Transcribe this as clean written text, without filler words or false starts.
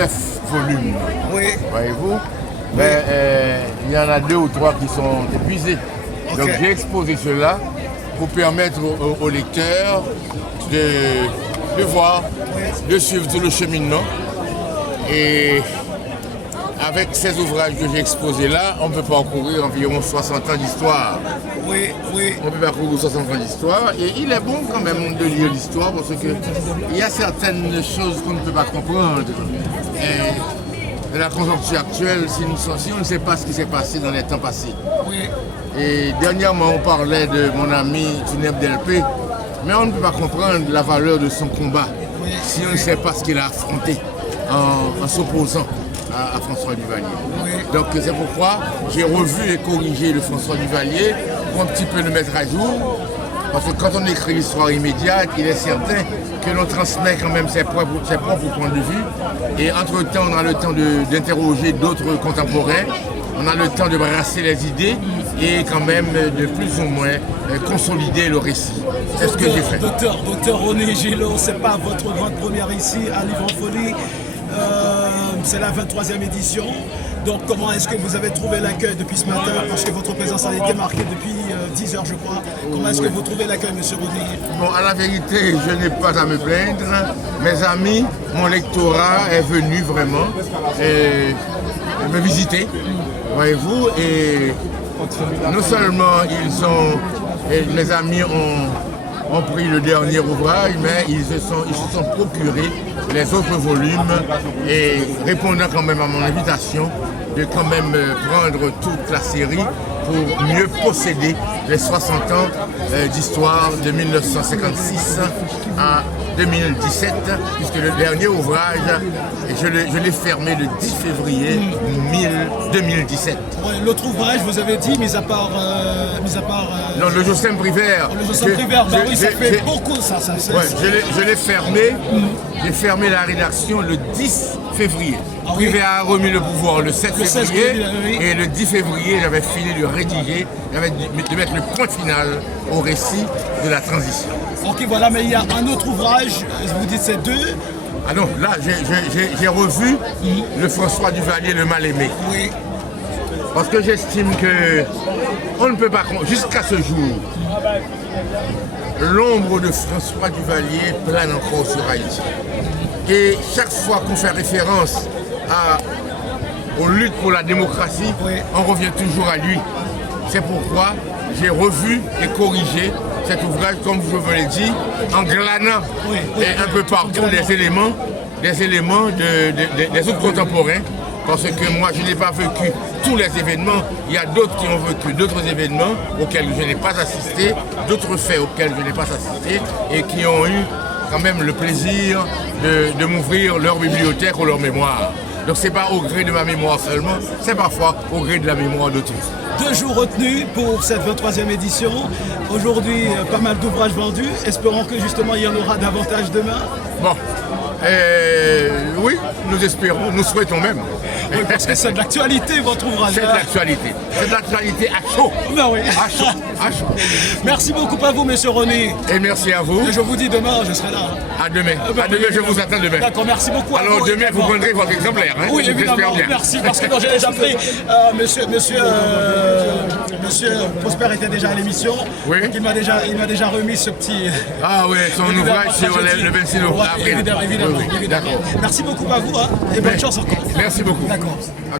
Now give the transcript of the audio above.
9 volumes. Oui. Voyez-vous? Mais il y en a 2 ou 3 qui sont épuisés. Okay. Donc j'ai exposé cela pour permettre aux lecteurs de voir, de suivre tout le cheminement. Et avec ces ouvrages que j'ai exposés là, on peut parcourir environ 60 ans d'histoire. Oui, oui. On peut parcourir 60 ans d'histoire. Et il est bon quand même de lire l'histoire parce qu'il y a certaines choses qu'on ne peut pas comprendre. Et de la conjoncture actuelle, si on ne sait pas ce qui s'est passé dans les temps passés. Oui. Et dernièrement, on parlait de mon ami Tuneb Delpé, mais on ne peut pas comprendre la valeur de son combat si on ne sait pas ce qu'il a affronté en s'opposant à François Duvalier. Oui. Donc c'est pourquoi j'ai revu et corrigé le François Duvalier pour un petit peu le mettre à jour. Parce que quand on écrit l'histoire immédiate, il est certain que l'on transmet quand même ses propres points de vue. Et entre-temps, on a le temps d'interroger d'autres contemporains. On a le temps de brasser les idées et quand même de plus ou moins consolider le récit. C'est ce que j'ai fait. Docteur René Gillot, ce n'est pas votre grande première ici à Livre en Folie. C'est la 23e édition. Donc comment est-ce que vous avez trouvé l'accueil depuis ce matin? Parce que votre présence a été marquée depuis 10 heures, je crois. Comment est-ce que vous trouvez l'accueil, M. René? Bon, à la vérité, je n'ai pas à me plaindre. Mes amis, mon lectorat est venu vraiment me visiter, voyez-vous. Et non seulement mes amis ont pris le dernier ouvrage, mais ils se sont procurés les autres volumes et répondant quand même à mon invitation de quand même prendre toute la série pour mieux posséder les 60 ans d'histoire de 1956 à 2017, puisque le dernier ouvrage, je l'ai fermé le 10 février 2017. Ouais, l'autre ouvrage, vous avez dit, mis à part non, le Jocelyn Privert. Le Jocelyn Privert, bah oui, ça fait beaucoup ça. Ouais, je l'ai fermé. J'ai fermé la rédaction le 10 février. Ah, oui. Privert a remis le pouvoir le 7 février. Oui. Et le 10 février, j'avais fini de rédiger, de mettre le point final au récit de la transition. Ok, voilà, mais il y a un autre ouvrage, vous dites c'est 2. Ah non, là, j'ai revu le François Duvalier, le mal-aimé. Oui. Parce que j'estime que on ne peut pas, jusqu'à ce jour, l'ombre de François Duvalier plane encore sur Haïti. Et chaque fois qu'on fait référence aux luttes pour la démocratie, on revient toujours à lui. C'est pourquoi j'ai revu et corrigé cet ouvrage, comme je vous l'ai dit, en glanant et un peu partout des éléments des autres contemporains. Parce que moi, je n'ai pas vécu tous les événements. Il y a d'autres qui ont vécu d'autres événements auxquels je n'ai pas assisté, d'autres faits auxquels je n'ai pas assisté et qui ont eu quand même le plaisir de m'ouvrir leur bibliothèque ou leur mémoire. Donc ce n'est pas au gré de ma mémoire seulement, c'est parfois au gré de la mémoire de tous. 2 jours retenus pour cette 23e édition. Aujourd'hui, pas mal d'ouvrages vendus. Espérons que justement il y en aura davantage demain. Bon, oui, nous espérons, nous souhaitons même. Oui, parce que c'est de l'actualité, votre ouvrage. C'est de l'actualité. C'est de l'actualité à chaud. Ben oui. À chaud. À chaud. Merci beaucoup à vous, M. René. Et merci à vous. Et je vous dis demain, je serai là. À demain. À demain, je vous attends demain. D'accord, merci beaucoup. Alors demain, vous prendrez votre exemplaire. Hein, oui, évidemment. Bien. Merci, parce que j'ai déjà pris. Monsieur Prosper était déjà à l'émission. Oui. Il m'a déjà remis ce petit. Ah oui, son ouvrage sur le 26 novembre. Évidemment. Oui, d'accord. Merci beaucoup à vous, hein, et bonne chance encore. Merci beaucoup. D'accord.